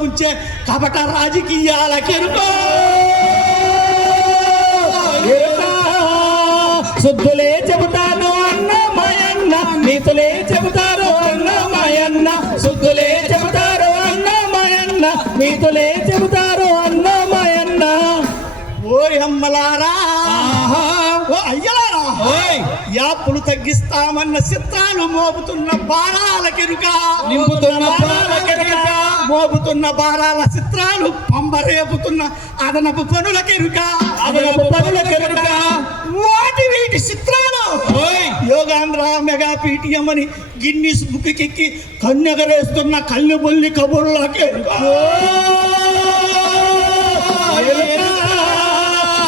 ముంచే కపట రాజకీయాల కెరుకో శుద్ధులే చెబుతాను అన్న మాయన్న, నీతులే చెబుతారు అన్న మాయన్న, శుద్ధులే చెబుతారు అన్న మాయన్న, నీతులే చెబుతారు అన్న మాయన్న. ఓ అమ్మలారా, ఓ అయ్యలారా, యాప్పులు తగ్గిస్తామన్న చిత్రాలు మోపుతున్న బారాల కెరుక, నింపుతున్న బారాల కెరుక, మోపుతున్న బారాల చిత్రాలు పంబరేపుతున్న అదనపు పనుల కెరుక, అదనపు పనుల కెరుక. వాటి వీటి చిత్రాలు యోగాంధ్ర మెగా పీటీఎం అని గిన్నిస్ బుక్కి కన్నెగరేస్తున్న కళ్ళు బొల్లి కబుర్ల కెరుక.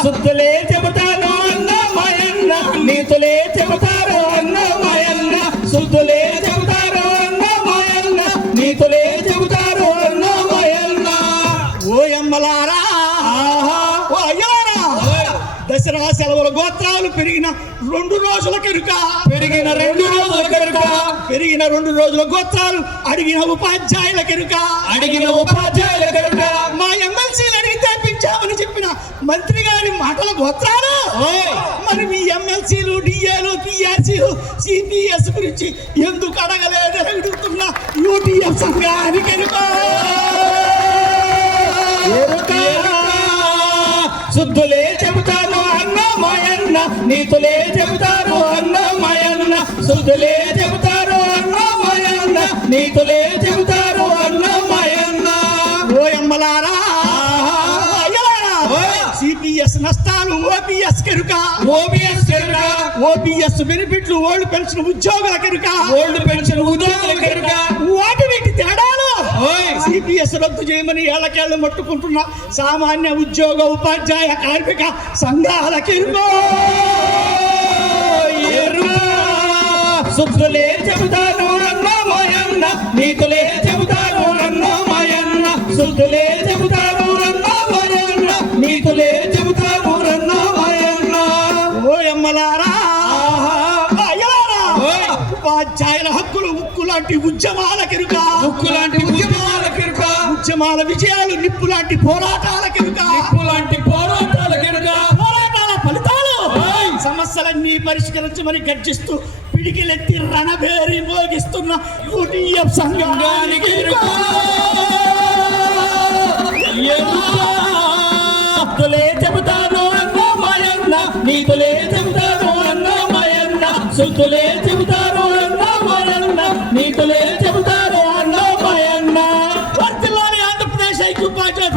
శుద్ధులే చెబుతాను అన్న మాయన్న, నీతులే చెబుతారు అన్న మాయన్న, శుద్ధులే చెబుతారు అన్న మాయన్న, నీతులే చెబుతారు అన్న మాయన్న. ఓ అమ్మలారా, ఓ అయ్యారా, దసరా సెలవుల గోత్రాలు పెరిగిన 2 రోజుల కెరుక, పెరిగిన 2 రోజుల కెరుక, పెరిగిన 2 రోజుల గోత్రాలు అడిగిన ఉపాధ్యాయుల కెరుక, అడిగిన ఉపాధ్యాయుల కెరుక. మా ఎమ్మెల్సీలు అడిగితే పెంచామని చెప్పిన మంత్రి గారి మాటల గోత్రాలు మరి మీ ఎమ్మెల్సీలు, డిఏలు, పిఆర్సీలు, సిపిఎస్ గురించి ఎందుకు అడగలేదని అడుగుతున్న యూటీఎఫ్ సంఘానికి కెరుక. శుద్ధులే చెబుతాను అన్న మాయన్న, నీతులే చెబుతారు అన్న మాయన్న, శుద్ధులే చెబుతారు అన్న మాయన్న, నీతులే చెబుతారు అన్న మాయన్న. ఓ అమ్మలారా, సిపిఎస్ నష్టాలు ఓపీఎస్ కెరుక, ఓపీఎస్ కెరుక, ఓపీఎస్ బెనిఫిట్లు, ఓల్డ్ పెన్షన్ ఉద్యోగుల కెరుక, ఓల్డ్ పెన్షన్ ఉద్యోగుల కెరుక. వాటి వీటి తేడాలు సిపిఎస్ రద్దు చేయమని ఏళ్లకేళ్లు మట్టుకుంటున్న సామాన్య ఉద్యోగ ఉపాధ్యాయ కార్మిక సంఘాల కెరుక. శుద్ధులే చెబుతాను అన్న మాయన్న, నీతులే చెబుతారు అన్న మాయన్న, శుద్ధులే చెబుతారు అన్న మాయన్న, నీతులే చెబుతారు అన్న మాయన్న. ఓ అమ్మలారా, ఉపాధ్యాయుల హక్కులు ఉక్కు లాంటి ఉద్యమాల కెరుక, ఉక్కు లాంటి ఉద్యమాల కెరుక, ఉద్యమాల విజయాలు నిప్పు లాంటి పోరాటాల కెరుక, నిప్పు లాంటి పోరాటాల కెరుక. పోరాటాల ఫలితాలు సమస్యలన్నీ పరిష్కరించమని గర్జిస్తూ పిడికిలెత్తి రణభేరి మోగిస్తున్న యూటీఎఫ్ సంఘానికి కెరుక. శుద్ధులే చెబుతాను అన్న మాయన్న, నీతులే చెబుతారు అన్న మాయన్న, శుద్ధులే చెబుతారు అన్న మాయన్న, నీతులే చెబుతారు అన్న మాయన్న. వర్ధిల్లాలి ఆంధ్రప్రదేశ్ ఐక్య ఉపాధ్యాయ